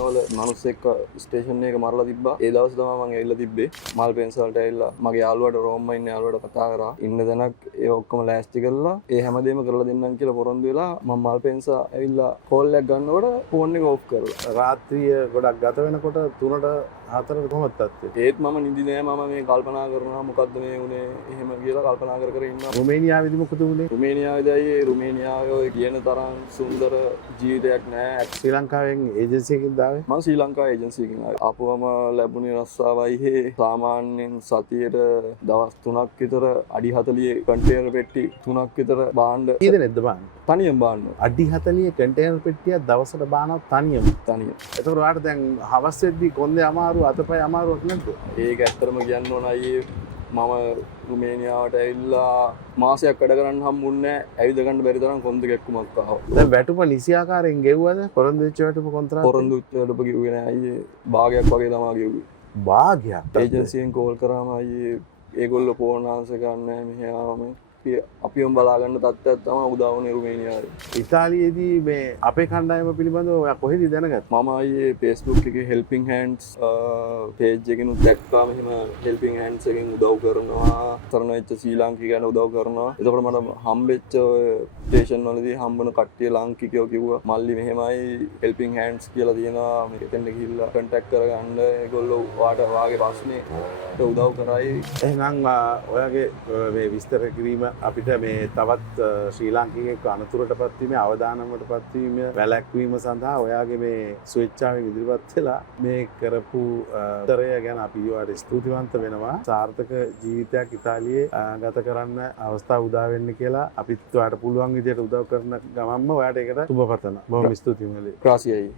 දිනවල මිනිස්සෙක් ස්ටේෂන් එකක මරලා තිබ්බා. ඒ දවස් තමයි මම ඇවිල්ලා තිබ්බේ. මල් පෙන්ස් වලට ඇවිල්ලා මගේ යාළුවාට රෝම්ම ඉන්න යාළුවාට කතා කරා. ඉන්න තැනක් ඒ ඔක්කොම ලෑස්ති කරලා ඒ හැමදේම කරලා දෙන්නම් කියලා පොරොන්දු වෙලා මම මල් පෙන්ස් ඇවිල්ලා කෝල් එකක් ගන්නකොට ෆෝන් එක ඕෆ් කරලා. රාත්‍රිය ගොඩක් ගත වෙනකොට 3ට 4ට කොහොමද තත්ත්වය? ඒත් මම නිදි නෑ. මම මේ කල්පනා කරනවා මොකද්ද මේ උනේ එහෙම කියලා කල්පනා කර කර ඉන්නවා. රුමේනියාවේදී මොකද වුනේ? රුමේනියාවේදී රුමේනියාවේ ඔය කියන තරම් සුන්දර ජීවිතයක් නෑ. ශ්‍රී ලංකාවෙන් ඒජන්සි එකකින් දාවේ? මම ශ්‍රී ලංකා ඒජන්සි එකකින් ආවේ. ආපුවම ලැබුණේ රස්සාවයි සාමාන්‍යයෙන් සතියේට දවස් 3ක් විතර අඩි 40 කන්ටේනර් පෙට්ටි 3ක් විතර බාන්න. කීයද නැද්ද බාන්න? තනියම බාන්න. අඩි 40 කන්ටේනර් පෙට්ටියක් දවසට බානවා තනියම. ඒතකොට ඔයාලට දැන් හවස් වෙද්දී කොන්දේ අමාරු අතපය අමාරුවක් නැද්ද? ඒක ඇත්තටම කියන්න ඕන අයියේ මම රුමේනියාවට ඇවිල්ලා මාසයක් වැඩ කරන්න හම්බුන්නේ නැහැ. ඇවිද ගන්න බැරි තරම් කොන්ද කැක්කුමක් ආවා. දැන් වැටුප නිසි ආකාරයෙන් ගෙව්වද? පොරොන්දු වෙච්ච වැටුප කොන්ත්‍රාත්? පොරොන්දු වෙච්ච වැටුප ගෙව්වේ නැහැ අයියේ. භාගයක් වගේ තමයි ගෙව්වේ. භාගයක්? ඒජන්සියෙන් කෝල් කරාම අයියේ ඒගොල්ලෝ ෆෝන් ආන්සර් ගන්න නැහැ. මෙහෙ ආවම අපිවම බලාගන්න තත්ත්වයක් තමයි උදා වුණේ රුමේනියාවේ. ඉතාලියේදී මේ අපේ කණ්ඩායම පිළිබඳව ඔයා කොහෙද දැනගත්තේ? මම අයියේ Facebook එකේ helping hands page එකකින් දැක්කා මෙහෙම helping hands එකෙන් උදව් කරනවා. තරණ වෙච්ච ශ්‍රී ලාංකිකයන්ට උදව් කරනවා. එතකොට මට හම්බෙච්ච ස්ටේෂන් වලදී හම්බුන කට්ටිය ලාංකිකයෝ කිව්වා මල්ලි මෙහෙමයි helping hands කියලා තියෙනවා. මේකෙන් ගිහිල්ලා contact කරගන්න. ඒගොල්ලෝ වාගේ ප්‍රශ්නේ උදව් කරයි. එහෙනම් ඔයාගේ මේ විස්තර කිරීම අපිට මේ තවත් ශ්‍රී ලාංකිකයෙක් අනතුරටපත් වීම අවදානමකටපත් වීම වැළැක්වීම සඳහා ඔයාගේ මේ ස්වේච්ඡාවෙන් ඉදිරිපත් වෙලා මේ කරපු උත්තරය ගැන අපි ඔයාලට ස්තුතිවන්ත වෙනවා. සාර්ථක ජීවිතයක් ඉතාලියේ ගත කරන්න අවස්ථාව උදා වෙන්න කියලා අපිත් ඔයාලට පුළුවන් විදියට උදව් කරන ගමන්ම ඔයාලට ඒකට සුබ පතනවා. බොහොම ස්තුතියි මලේ. ක්‍රාසියයි.